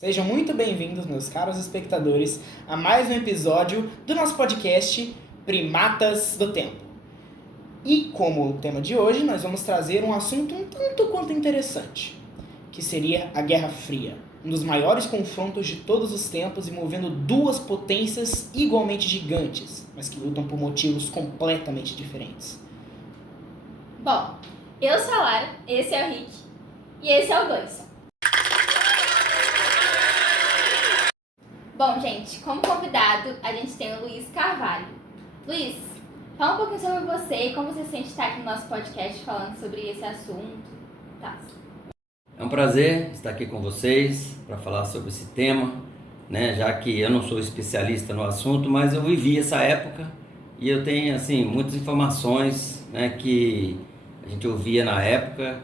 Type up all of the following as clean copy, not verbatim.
Sejam muito bem-vindos, meus caros espectadores, a mais um episódio do nosso podcast Primatas do Tempo. E como o tema de hoje, nós vamos trazer um assunto um tanto quanto interessante, que seria a Guerra Fria, um dos maiores confrontos de todos os tempos envolvendo duas potências igualmente gigantes, mas que lutam por motivos completamente diferentes. Bom, eu sou a Lara, esse é o Rick e esse é o Gleison. Bom, gente, como convidado, a gente tem o Luiz Carvalho. Luiz, fala um pouquinho sobre você e como você se sente estar aqui no nosso podcast falando sobre esse assunto. Tá. É um prazer estar aqui com vocês para falar sobre esse tema, né? Já que eu não sou especialista no assunto, mas eu vivi essa época e eu tenho assim muitas informações, né, que a gente ouvia na época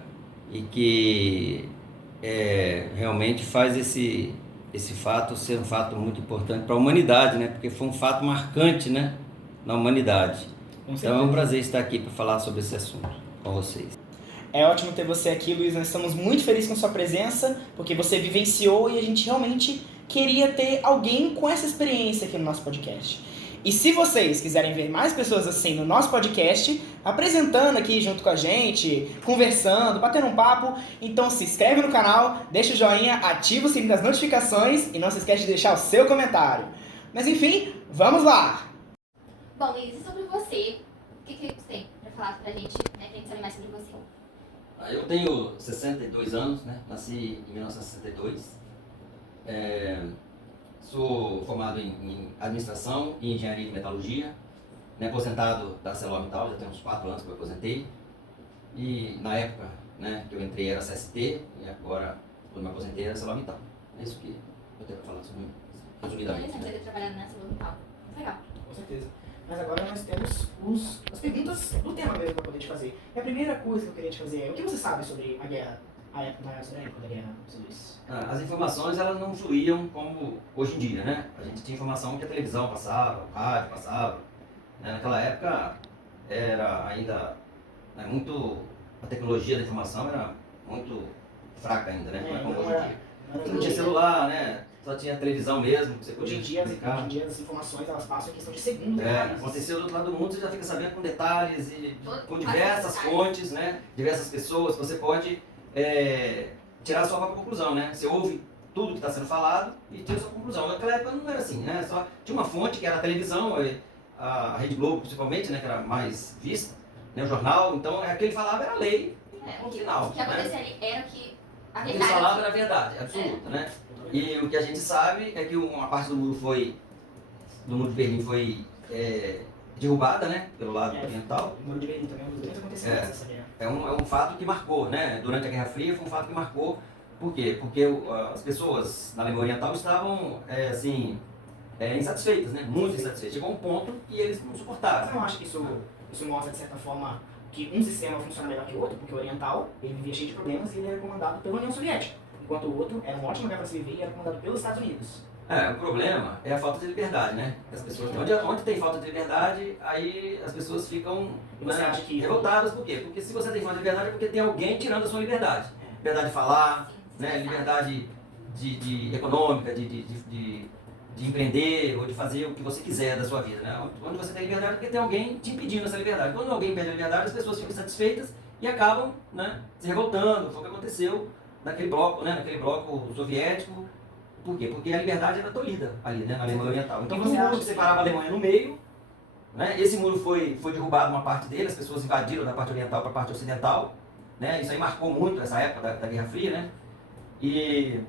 e que realmente faz esse fato ser um fato muito importante para a humanidade, né? Porque foi um fato marcante, né, na humanidade. Então é um prazer estar aqui para falar sobre esse assunto com vocês. É ótimo ter você aqui, Luiz. Nós estamos muito felizes com sua presença, porque você vivenciou e a gente realmente queria ter alguém com essa experiência aqui no nosso podcast. E se vocês quiserem ver mais pessoas assim no nosso podcast, apresentando aqui junto com a gente, conversando, batendo um papo, então se inscreve no canal, deixa o joinha, ativa o sininho das notificações e não se esquece de deixar o seu comentário. Mas enfim, vamos lá! Bom, Luiz, e sobre você? O que você tem para falar pra gente, né, pra gente saber mais sobre você? Eu tenho 62 anos, né? Nasci em 1962. Sou formado em administração e engenharia de metalurgia, né? Aposentado da ArcelorMittal, já tem uns 4 anos que eu aposentei. E na época, né, que eu entrei era CST e agora, quando me aposentei, era ArcelorMittal. É isso que eu tenho para falar sobre mim, resumidamente. Interessante você ter trabalhado na ArcelorMittal. Legal. Com certeza. Mas agora nós temos as perguntas do tema mesmo para poder te fazer. E a primeira coisa que eu queria te fazer é: o que você sabe sobre a guerra? A época da guerra, Luiz? As informações elas não fluíam como hoje em dia, né? A gente tinha informação que a televisão passava, o rádio passava. Né? Naquela época era ainda, né, muito, a tecnologia da informação era muito fraca ainda, né? Não é como hoje em dia. Não tinha celular, né? Só tinha televisão mesmo, que você podia hoje em dia as informações elas passam em questão de segundos. Aconteceu do outro lado do mundo, você já fica sabendo com detalhes e com diversas fontes, né? Diversas pessoas, você pode tirar a sua própria conclusão, né? Você ouve tudo que está sendo falado e tira a sua conclusão. Naquela época não era assim, né? Só tinha uma fonte que era a televisão, a Rede Globo principalmente, né? Que era mais vista, né? O jornal, então aquele que falava era lei, ponto final. O que acontecia ali era que a Ele verdade... falava era a verdade, absoluta, né? E o que a gente sabe é que uma parte do muro de Berlim foi derrubada, né? Pelo lado oriental. O muro de Berlim também é um dos grandes acontecimentos dessa guerra. É um fato que marcou, né? Durante a Guerra Fria foi um fato que marcou. Por quê? Porque as pessoas na Alemanha Oriental estavam, insatisfeitas, né? Muito insatisfeitas. Chegou um ponto que eles não suportavam. Você não acha que isso mostra, de certa forma, que um sistema funciona melhor que o outro? Porque o oriental, ele vivia cheio de problemas e ele era comandado pela União Soviética. Enquanto o outro era um ótimo lugar para se viver e era comandado pelos Estados Unidos. O problema é a falta de liberdade, né? As pessoas, onde tem falta de liberdade, aí as pessoas ficam, né, revoltadas. Por quê? Porque se você tem falta de liberdade é porque tem alguém tirando a sua liberdade. Liberdade de falar, né? Liberdade de econômica, de empreender ou de fazer o que você quiser da sua vida, né? Onde você tem liberdade é porque tem alguém te impedindo essa liberdade. Quando alguém perde a liberdade, as pessoas ficam satisfeitas e acabam, né, se revoltando. Foi o que aconteceu naquele bloco, né? Naquele bloco soviético. Por quê? Porque a liberdade era tolhida ali, né, na Alemanha Oriental. Então, o muro que separava a Alemanha no meio, né, esse muro foi derrubado uma parte dele, as pessoas invadiram da parte oriental para a parte ocidental, né, isso aí marcou muito essa época da Guerra Fria, né, e,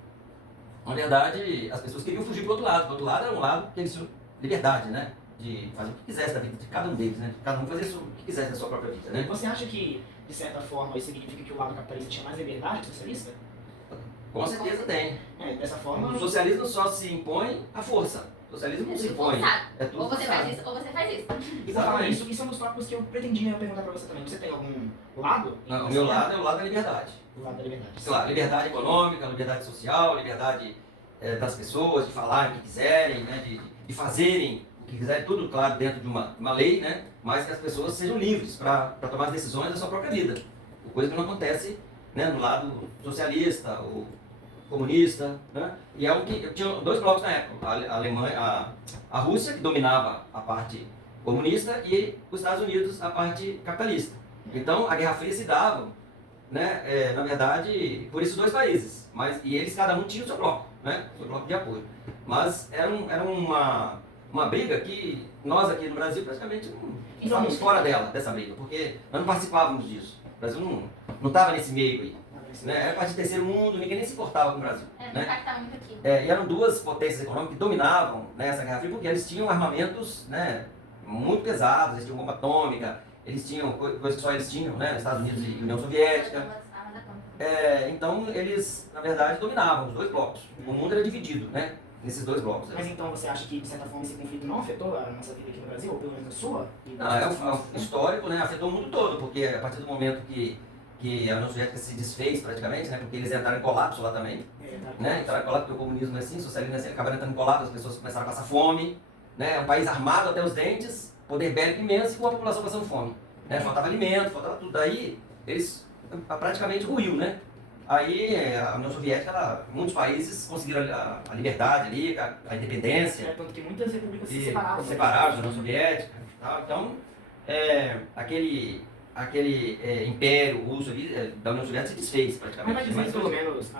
na verdade, as pessoas queriam fugir para o outro lado. Do outro lado era um lado que eles tinham liberdade, né, de fazer o que quisesse da vida de cada um deles, né, cada um fazer o que quisesse da sua própria vida, né. Você acha que, de certa forma, isso significa que o lado capitalista tinha mais liberdade que o socialista? Com certeza tem. Dessa forma... O socialismo só se impõe à força. O socialismo não se impõe. É tudo ou você faz isso, ou você faz isso. E pra falar isso é um dos tópicos que eu pretendia perguntar pra você também. Você tem algum lado? Não, o meu lado é o lado da liberdade. O lado da liberdade. Claro, liberdade econômica, liberdade social, liberdade das pessoas de falarem o que quiserem, né, de fazerem o que quiserem, tudo, claro, dentro de uma lei, né, mas que as pessoas sejam livres para tomar as decisões da sua própria vida. Coisa que não acontece, né, no lado socialista ou comunista, né? E tinha dois blocos na época, a Alemanha, a Rússia, que dominava a parte comunista, e os Estados Unidos, a parte capitalista. Então, a Guerra Fria se dava, né, na verdade, por esses dois países, e eles, cada um tinha o seu bloco, né, o seu bloco de apoio. Mas era uma briga que nós aqui no Brasil praticamente não estávamos fora dessa briga, porque nós não participávamos disso. O Brasil não estava nesse meio aí. Né? Era parte do terceiro mundo, ninguém nem se importava com o Brasil. Não impactava muito aqui. E eram duas potências econômicas que dominavam, né, essa Guerra Fria, porque eles tinham armamentos, né, muito pesados, eles tinham bomba atômica, eles tinham coisas que só eles tinham, né, Estados Unidos e União Soviética. Então eles, na verdade, dominavam os dois blocos. O mundo era dividido, né, nesses dois blocos. Mas então você acha que, de certa forma, esse conflito não afetou a nossa vida aqui no Brasil, ou pelo menos a sua? É histórico, né, afetou o mundo todo, porque a partir do momento que a União Soviética se desfez praticamente, né, porque eles entraram em colapso lá também, né, entraram em colapso porque o comunismo é assim, o socialismo é assim, acabaram entrando em colapso, as pessoas começaram a passar fome, né, é um país armado até os dentes, poder bélico imenso e com a população passando fome, né, faltava alimento, faltava tudo, daí eles praticamente ruiu, né, aí a União Soviética, muitos países conseguiram a liberdade ali, a independência, tanto que muitas repúblicas se separaram da União Soviética, tal. Então, aquele império russo ali, da União Soviética se desfez praticamente. Mas vai dizer pelo menos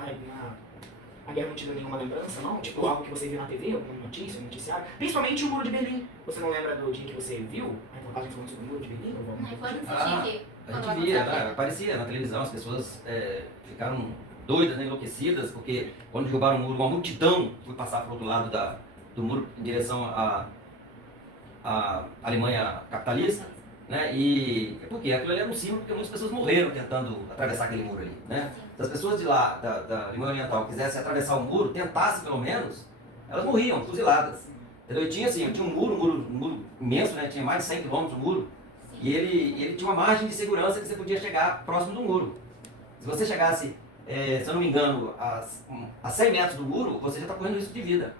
a guerra não te deu nenhuma lembrança, não? Tipo, algo que você viu na TV, alguma notícia, um noticiário? Principalmente o Muro de Berlim. Você não lembra do dia que você viu a reportagem falando sobre o Muro de Berlim? A gente via, né? Aparecia na televisão, as pessoas ficaram doidas, né, enlouquecidas, porque quando derrubaram o muro, uma multidão foi passar para o outro lado do muro em direção à Alemanha capitalista. Né? E porque aquilo ali era um símbolo, porque muitas pessoas morreram tentando atravessar aquele muro ali, né? Se as pessoas de lá, da Alemanha Oriental, quisessem atravessar o muro, tentassem pelo menos, elas morriam, fuziladas. Entendeu? E tinha um muro imenso, né? Tinha mais de 100 km o muro, e ele tinha uma margem de segurança que você podia chegar próximo do muro. Se você chegasse, se eu não me engano, a 100 metros do muro, você já está correndo risco de vida.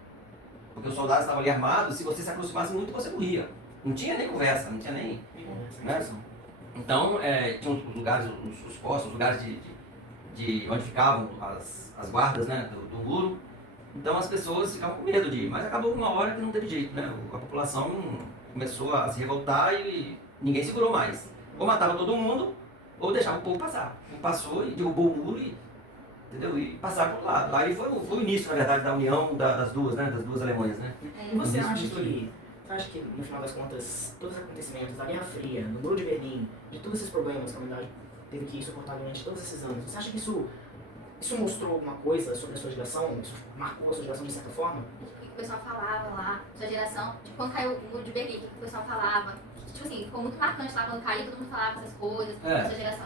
Porque os soldados estavam ali armados, se você se aproximasse muito, você morria. Não tinha nem conversa, não tinha nem... Né? Então, tinha os lugares, os postos, os lugares de onde ficavam as guardas, né, do muro. Então as pessoas ficavam com medo de ir, mas acabou uma hora que não teve jeito, né? A população começou a se revoltar e ninguém segurou mais. Ou matava todo mundo, ou deixava o povo passar. Passou e derrubou o muro entendeu? E passaram para o lado. Aí foi o início, na verdade, da união das duas Alemanhas, né? E você acha que, no final das contas, todos os acontecimentos da Guerra Fria, do Muro de Berlim, de todos esses problemas que a humanidade teve que suportar durante todos esses anos, você acha que isso mostrou alguma coisa sobre a sua geração? Isso marcou a sua geração de certa forma? O que o pessoal falava lá, sua geração, tipo, quando caiu o Muro de Berlim, o que o pessoal falava? Tipo assim, ficou muito marcante lá quando caiu, todo mundo falava essas coisas, da sua geração.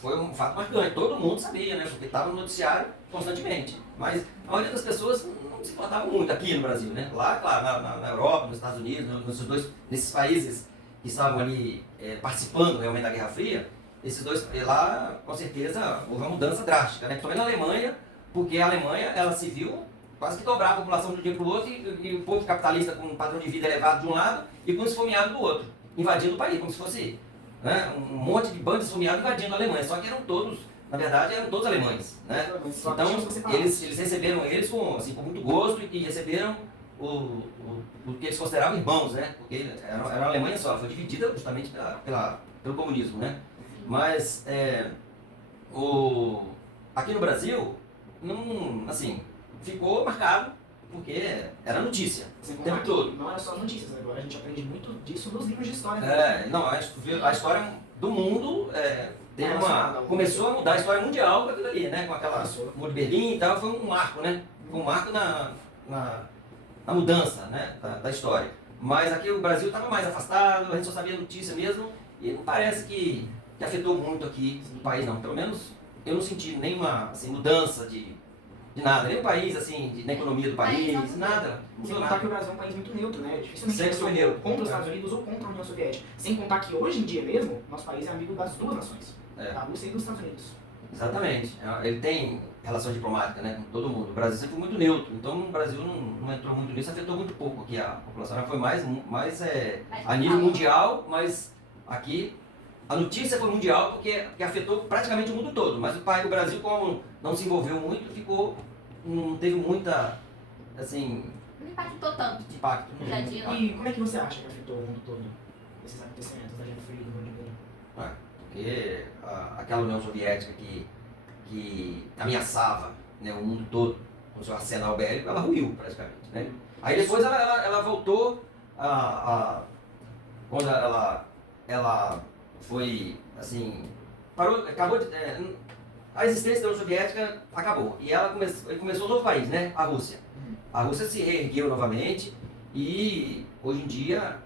Foi um fato marcante, todo mundo sabia, né? Porque estava no noticiário constantemente. Mas a maioria das pessoas não se importavam muito aqui no Brasil, né? Lá, claro, na Europa, nos Estados Unidos, nesses países que estavam ali participando realmente da Guerra Fria, esses dois, lá, com certeza, houve uma mudança drástica, né? Principalmente na Alemanha, porque a Alemanha, ela se viu quase que dobrar a população de um dia para o outro e o povo capitalista com um padrão de vida elevado de um lado e com esfomeado do outro, invadindo o país, como se fosse, né, um monte de bandos esfomeados invadindo a Alemanha, só que eram todos, na verdade, eram todos alemães, né? Então, eles receberam eles com muito gosto e receberam o que eles consideravam irmãos, né? Porque era uma Alemanha só, ela foi dividida justamente pelo comunismo, né? Mas aqui no Brasil, ficou marcado porque era notícia o tempo todo. Não era só notícias, agora a gente aprende muito disso nos livros de história. A história do mundo começou a mudar a história mundial com aquilo ali, né? Com aquela Muro de Berlim e tal, foi um marco, né? Foi um marco na mudança, né? da história. Mas aqui o Brasil estava mais afastado, a gente só sabia notícia mesmo, e não parece que afetou muito aqui no país, não. Pelo menos eu não senti nenhuma mudança de nada, nem o país, na economia do país, nada. Sem contar que o Brasil é um país muito neutro, né? Dificilmente sempre foi neutro contra os Estados Unidos ou contra a União Soviética. Sem contar que hoje em dia mesmo, nosso país é amigo das duas nações, da Rússia e dos Estados Unidos. Exatamente. Ele tem relação diplomática, né, com todo mundo. O Brasil sempre foi muito neutro, então o Brasil não entrou muito nisso, afetou muito pouco aqui a população. Ela foi mais a nível mundial, mas aqui A notícia foi mundial porque afetou praticamente o mundo todo, mas o país do Brasil, como não se envolveu muito, não teve muita, assim... Não impactou tanto. Impacto. No dia a dia, não. E como é que você acha que afetou o mundo todo esses acontecimentos da Guerra Fria e do Muro de Berlim? Porque aquela União Soviética que ameaçava, né, o mundo todo com seu arsenal bélico, ela ruiu praticamente, né? Aí depois ela voltou quando ela foi, assim, acabou de... a existência da União Soviética acabou. E começou um novo país, né? A Rússia. A Rússia se reergueu novamente e hoje em dia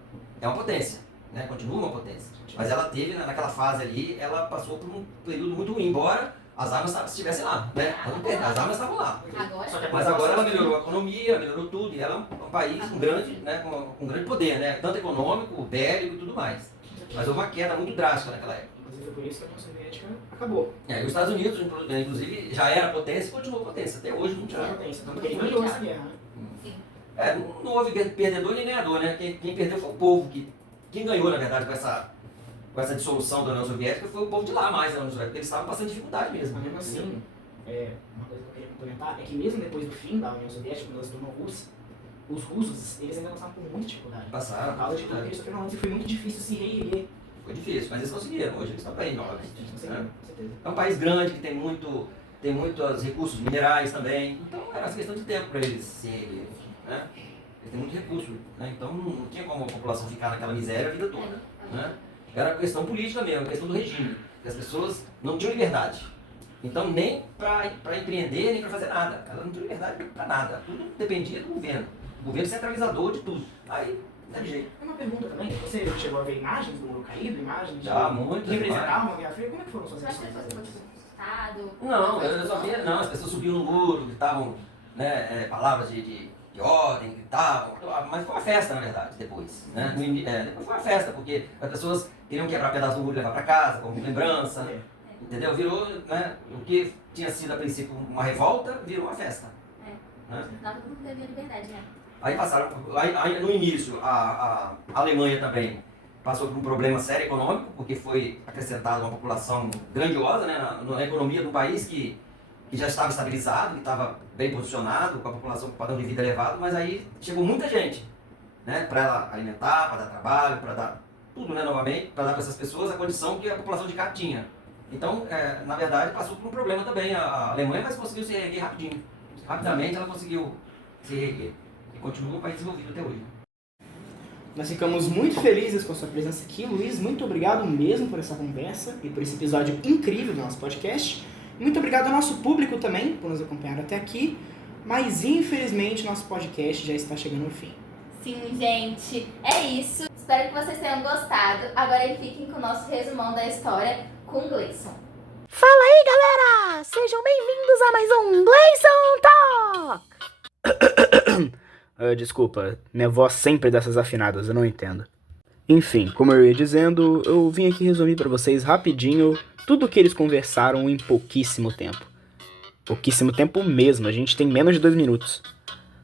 é uma potência, né? Continua uma potência. Mas ela teve, naquela fase ali, ela passou por um período muito ruim, embora as armas estivessem lá, né? As armas estavam lá. Mas agora ela melhorou a economia, melhorou tudo, e ela é um país com grande poder, né? Tanto econômico, bélico e tudo mais. Mas houve uma queda muito drástica naquela época. Inclusive foi por isso que a União Soviética acabou. E os Estados Unidos, inclusive, já era potência e continuou potência. Até hoje não tinha. Tanto que ele ganhou essa guerra, né? Sim. Não houve perdedor nem ganhador, né? Quem perdeu foi o povo. Quem ganhou, na verdade, com essa dissolução da União Soviética foi o povo de lá mais da União Soviética, porque eles estavam passando dificuldade mesmo. Mas mesmo assim, uma coisa que eu queria complementar é que mesmo depois do fim da União Soviética, quando ela se tornou Rússia, os russos, eles ainda passaram por muita dificuldade. Passaram. Por causa de tudo que eles sofreram antes, e foi muito difícil se reerguer. Foi difícil, mas eles conseguiram. Hoje eles estão bem novamente. Com certeza. É um país grande que tem muitos recursos minerais também. Então era questão de tempo para eles se erguerem, né? Eles têm muito recurso, né? Então não tinha como a população ficar naquela miséria a vida toda, né? Era questão política mesmo, questão do regime. Que as pessoas não tinham liberdade. Então nem para empreender, nem para fazer nada. Elas não tinham liberdade para nada. Tudo dependia do governo. O governo centralizador de tudo. Aí, não é jeito. Uma pergunta também, você chegou a ver imagens do muro caído, imagens de muito que representavam a Guerra Fria? Como é que foram suas Você acha que reações? você ficou assustado? Não, eu só via, as pessoas subiam no muro, gritavam, né, palavras de ordem, gritavam, mas foi uma festa, na verdade, depois, né? Depois foi uma festa, porque as pessoas queriam quebrar pedaço do muro e levar para casa, como lembrança, entendeu? Virou, né, o que tinha sido a princípio uma revolta, virou uma festa. Né? Não, todo mundo teve liberdade, né? Aí passaram, aí no início, a Alemanha também passou por um problema sério econômico, porque foi acrescentada uma população grandiosa, né, na economia do país que já estava estabilizado, que estava bem posicionado, com a população com padrão de vida elevado, mas aí chegou muita gente, né, para ela alimentar, para dar trabalho, para dar tudo, né, novamente, para dar para essas pessoas a condição que a população de cá tinha. Então, na verdade, passou por um problema também a Alemanha, mas conseguiu se reerguer rapidinho. Rapidamente ela conseguiu se reerguer. E continua um país desenvolvido até hoje. Nós ficamos muito felizes com a sua presença aqui, Luiz. Muito obrigado mesmo por essa conversa e por esse episódio incrível do nosso podcast. Muito obrigado ao nosso público também por nos acompanhar até aqui. Mas infelizmente nosso podcast já está chegando ao fim. Sim, gente, é isso. Espero que vocês tenham gostado. Agora fiquem com o nosso resumão da história com o Gleison. Fala aí, galera! Sejam bem-vindos a mais um Gleison Talk! Desculpa, minha voz sempre dessas afinadas, eu não entendo. Enfim, como eu ia dizendo, eu vim aqui resumir pra vocês rapidinho tudo o que eles conversaram em pouquíssimo tempo. Pouquíssimo tempo mesmo, a gente tem menos de 2 minutos.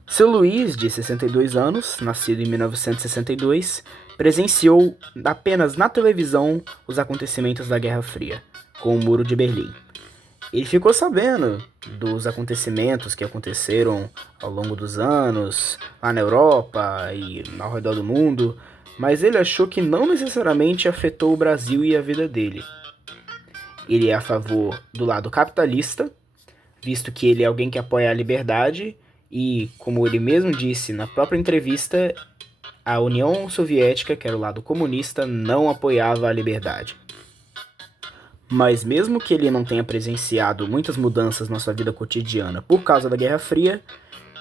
Seu Luiz, de 62 anos, nascido em 1962, presenciou apenas na televisão os acontecimentos da Guerra Fria, com o Muro de Berlim. Ele ficou sabendo dos acontecimentos que aconteceram ao longo dos anos, lá na Europa e ao redor do mundo, mas ele achou que não necessariamente afetou o Brasil e a vida dele. Ele é a favor do lado capitalista, visto que ele é alguém que apoia a liberdade e, como ele mesmo disse na própria entrevista, a União Soviética, que era o lado comunista, não apoiava a liberdade. Mas mesmo que ele não tenha presenciado muitas mudanças na sua vida cotidiana por causa da Guerra Fria,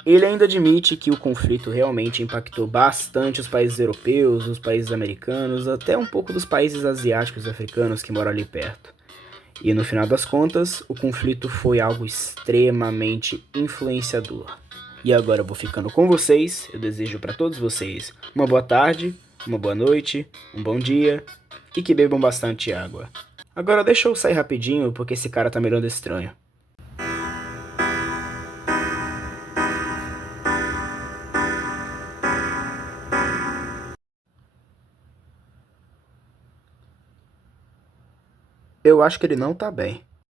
ele ainda admite que o conflito realmente impactou bastante os países europeus, os países americanos, até um pouco dos países asiáticos e africanos que moram ali perto. E no final das contas, o conflito foi algo extremamente influenciador. E agora eu vou ficando com vocês, eu desejo para todos vocês uma boa tarde, uma boa noite, um bom dia e que bebam bastante água. Agora deixa eu sair rapidinho porque esse cara tá me olhando estranho. Eu acho que ele não tá bem.